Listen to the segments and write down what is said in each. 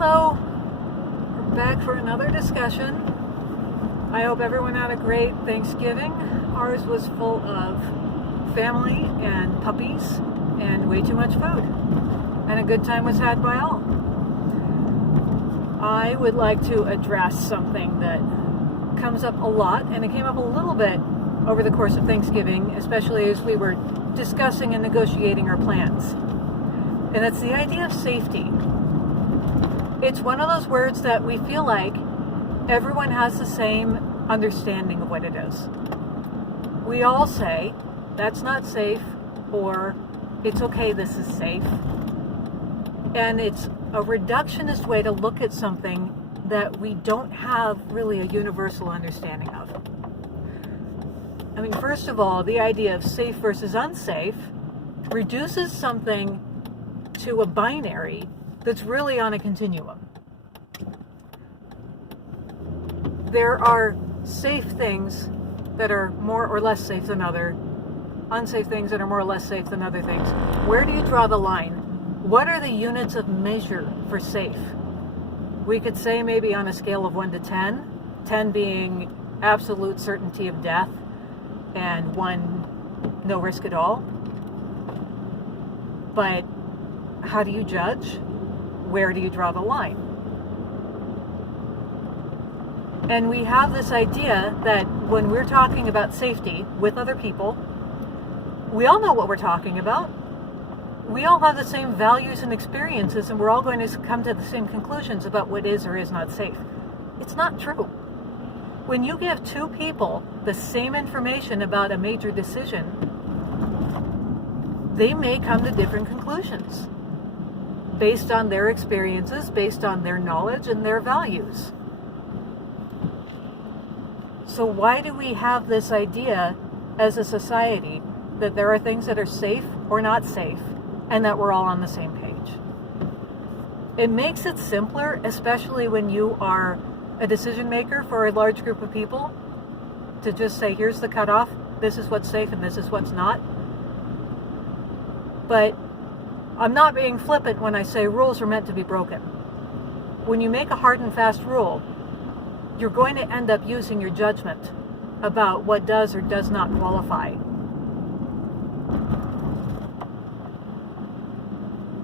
Hello, we're back for another discussion. I hope everyone had a great Thanksgiving. Ours was full of family and puppies and way too much food. And a good time was had by all. I would like to address something that comes up a lot, and it came up a little bit over the course of Thanksgiving, especially as we were discussing and negotiating our plans. And it's the idea of safety. It's one of those words that we feel like everyone has the same understanding of what it is. We all say, that's not safe, or it's okay, this is safe. And it's a reductionist way to look at something that we don't have really a universal understanding of. I mean, first of all, the idea of safe versus unsafe reduces something to a binary that's really on a continuum. There are safe things that are more or less safe than other, unsafe things that are more or less safe than other things. Where do you draw the line? What are the units of measure for safe? We could say maybe on a scale of 1 to 10, 10 being absolute certainty of death and 1 no risk at all. But how do you judge? Where do you draw the line? And we have this idea that when we're talking about safety with other people, we all know what we're talking about. We all have the same values and experiences, and we're all going to come to the same conclusions about what is or is not safe. It's not true. When you give two people the same information about a major decision, they may come to different conclusions based on their experiences, based on their knowledge and their values. So why do we have this idea as a society that there are things that are safe or not safe, and that we're all on the same page? It makes it simpler, especially when you are a decision maker for a large group of people, to just say, here's the cutoff, this is what's safe and this is what's not. But I'm not being flippant when I say rules are meant to be broken. When you make a hard and fast rule, you're going to end up using your judgment about what does or does not qualify.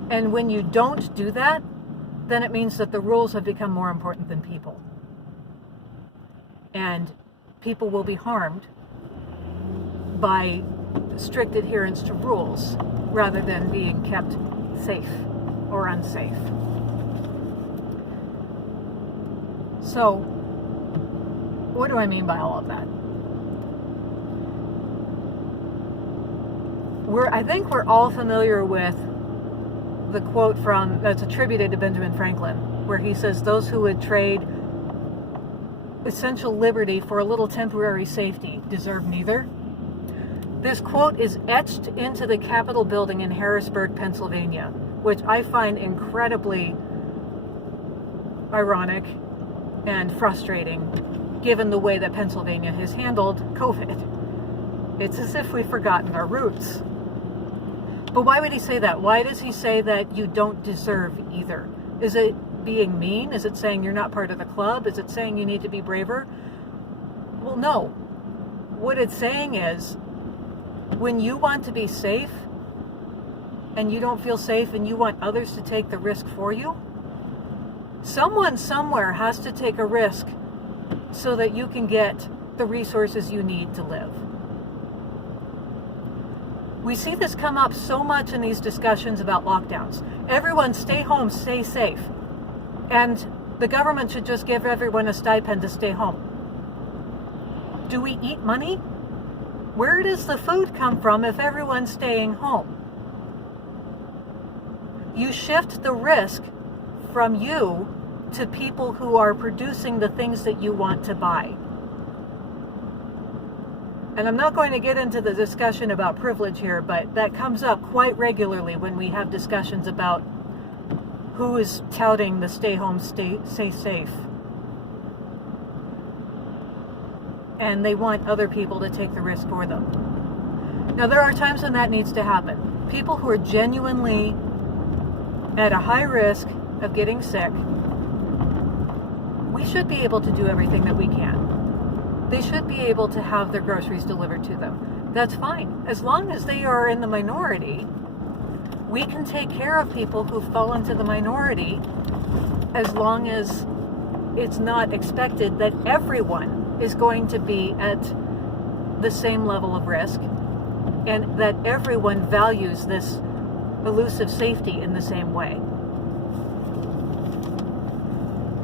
And when you don't do that, then it means that the rules have become more important than people. And people will be harmed by strict adherence to rules rather than being kept safe or unsafe. So, what do I mean by all of that? I think we're all familiar with the quote that's attributed to Benjamin Franklin, where he says, those who would trade essential liberty for a little temporary safety deserve neither. This quote is etched into the Capitol building in Harrisburg, Pennsylvania, which I find incredibly ironic and frustrating, given the way that Pennsylvania has handled COVID. It's as if we've forgotten our roots. But why would he say that? Why does he say that you don't deserve either? Is it being mean? Is it saying you're not part of the club? Is it saying you need to be braver? Well, no. What it's saying is, when you want to be safe and you don't feel safe and you want others to take the risk for you, someone somewhere has to take a risk so that you can get the resources you need to live. We see this come up so much in these discussions about lockdowns. Everyone stay home, stay safe. And the government should just give everyone a stipend to stay home. Do we eat money? Where does the food come from if everyone's staying home? You shift the risk from you to people who are producing the things that you want to buy. And I'm not going to get into the discussion about privilege here, but that comes up quite regularly when we have discussions about who is touting the stay home, stay safe. And they want other people to take the risk for them. Now, there are times when that needs to happen. People who are genuinely at a high risk of getting sick, we should be able to do everything that we can. They should be able to have their groceries delivered to them. That's fine. As long as they are in the minority, we can take care of people who fall into the minority, as long as it's not expected that everyone is going to be at the same level of risk, and that everyone values this elusive safety in the same way.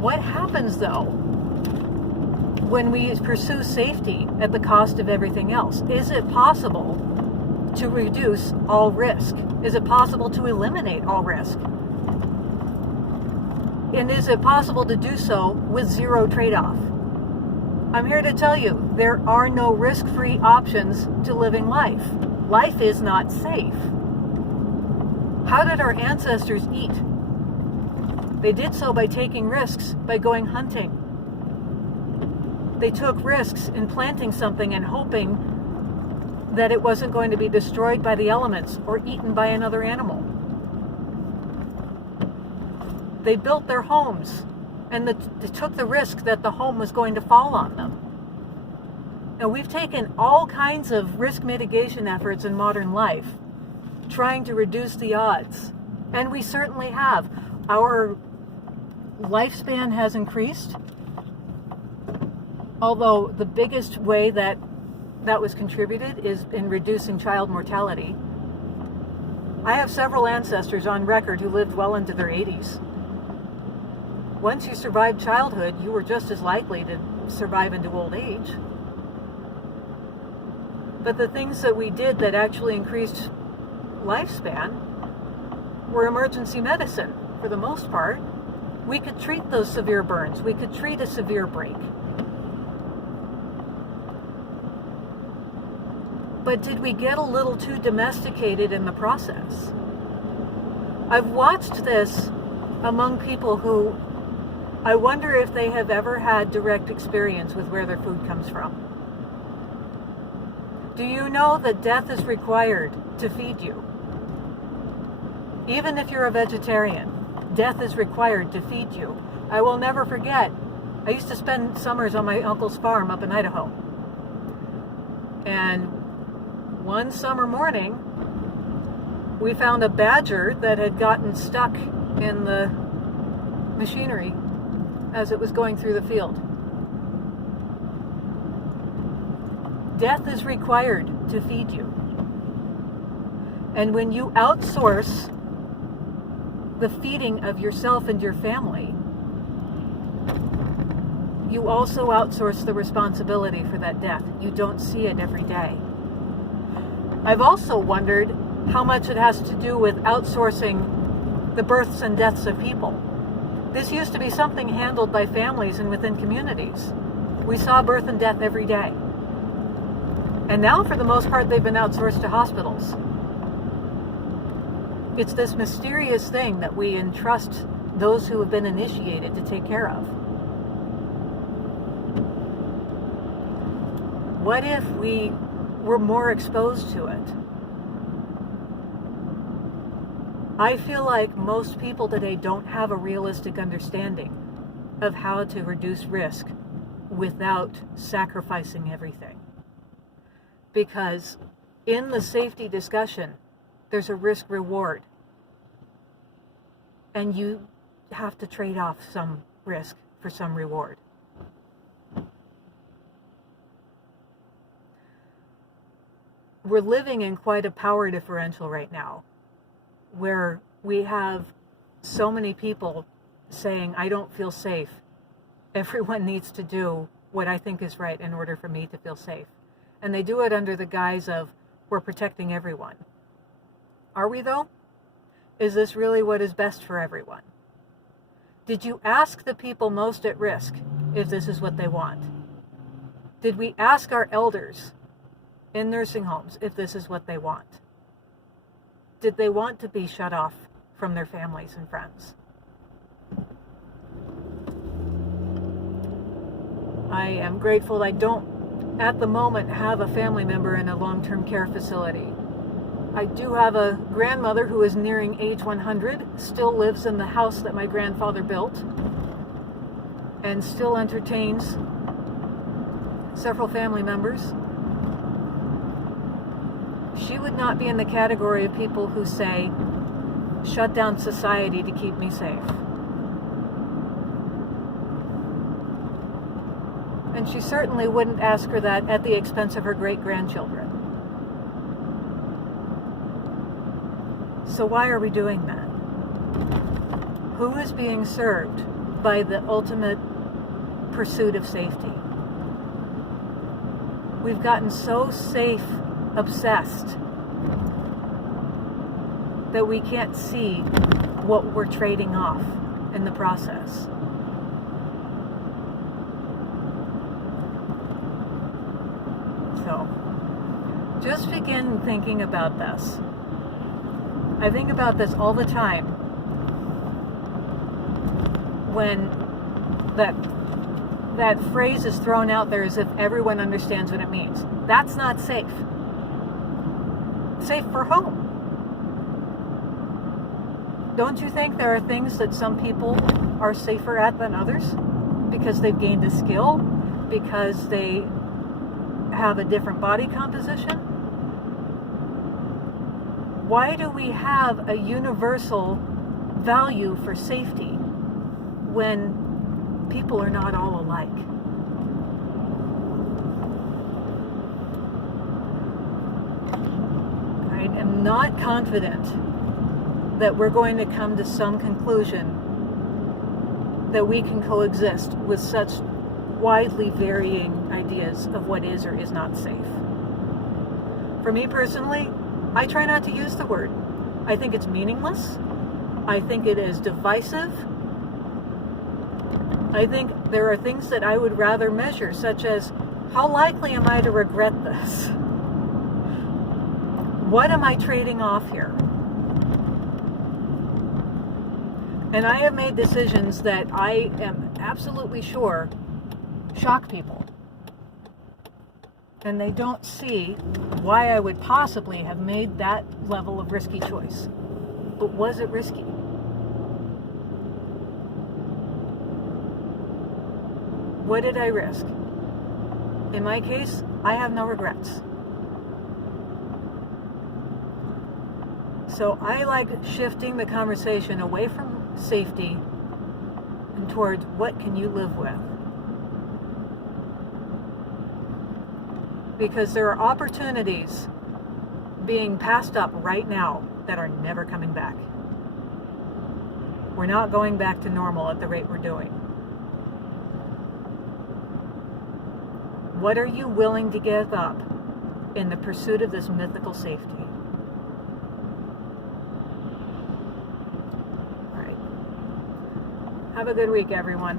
What happens, though, when we pursue safety at the cost of everything else? Is it possible to reduce all risk? Is it possible to eliminate all risk? And is it possible to do so with zero trade-off? I'm here to tell you, there are no risk-free options to living life. Life is not safe. How did our ancestors eat? They did so by taking risks, by going hunting. They took risks in planting something and hoping that it wasn't going to be destroyed by the elements or eaten by another animal. They built their homes, and they took the risk that the home was going to fall on them. Now, we've taken all kinds of risk mitigation efforts in modern life, trying to reduce the odds, and we certainly have. Our lifespan has increased, although the biggest way that was contributed is in reducing child mortality. I have several ancestors on record who lived well into their 80s. Once you survived childhood, you were just as likely to survive into old age. But the things that we did that actually increased lifespan were emergency medicine, for the most part. We could treat those severe burns. We could treat a severe break. But did we get a little too domesticated in the process? I've watched this among people who I wonder if they have ever had direct experience with where their food comes from. Do you know that death is required to feed you? Even if you're a vegetarian, death is required to feed you. I will never forget, I used to spend summers on my uncle's farm up in Idaho. And one summer morning, we found a badger that had gotten stuck in the machinery as it was going through the field. Death is required to feed you. And when you outsource the feeding of yourself and your family, you also outsource the responsibility for that death. You don't see it every day. I've also wondered how much it has to do with outsourcing the births and deaths of people. This used to be something handled by families and within communities. We saw birth and death every day. And now, for the most part, they've been outsourced to hospitals. It's this mysterious thing that we entrust those who have been initiated to take care of. What if we were more exposed to it? I feel like most people today don't have a realistic understanding of how to reduce risk without sacrificing everything. Because in the safety discussion, there's a risk reward. And you have to trade off some risk for some reward. We're living in quite a power differential right now, where we have so many people saying, I don't feel safe. Everyone needs to do what I think is right in order for me to feel safe. And they do it under the guise of, we're protecting everyone. Are we, though? Is this really what is best for everyone? Did you ask the people most at risk if this is what they want? Did we ask our elders in nursing homes if this is what they want? Did they want to be shut off from their families and friends? I am grateful I don't, at the moment, have a family member in a long-term care facility. I do have a grandmother who is nearing age 100, still lives in the house that my grandfather built and still entertains several family members, she would not be in the category of people who say, shut down society to keep me safe. And she certainly wouldn't ask her that at the expense of her great-grandchildren. So why are we doing that? Who is being served by the ultimate pursuit of safety? We've gotten so safe obsessed that we can't see what we're trading off in the process. So, just begin thinking about this. I think about this all the time when that phrase is thrown out there as if everyone understands what it means. That's not safe. Safe for whom? Don't you think there are things that some people are safer at than others? Because they've gained a skill? Because they have a different body composition? Why do we have a universal value for safety when people are not all alike? I am not confident that we're going to come to some conclusion that we can coexist with such widely varying ideas of what is or is not safe. For me personally, I try not to use the word. I think it's meaningless. I think it is divisive. I think there are things that I would rather measure, such as, how likely am I to regret this? What am I trading off here? And I have made decisions that I am absolutely sure shock people. And they don't see why I would possibly have made that level of risky choice. But was it risky? What did I risk? In my case, I have no regrets. So I like shifting the conversation away from safety and towards what can you live with. Because there are opportunities being passed up right now that are never coming back. We're not going back to normal at the rate we're doing. What are you willing to give up in the pursuit of this mythical safety? All right. Have a good week, everyone.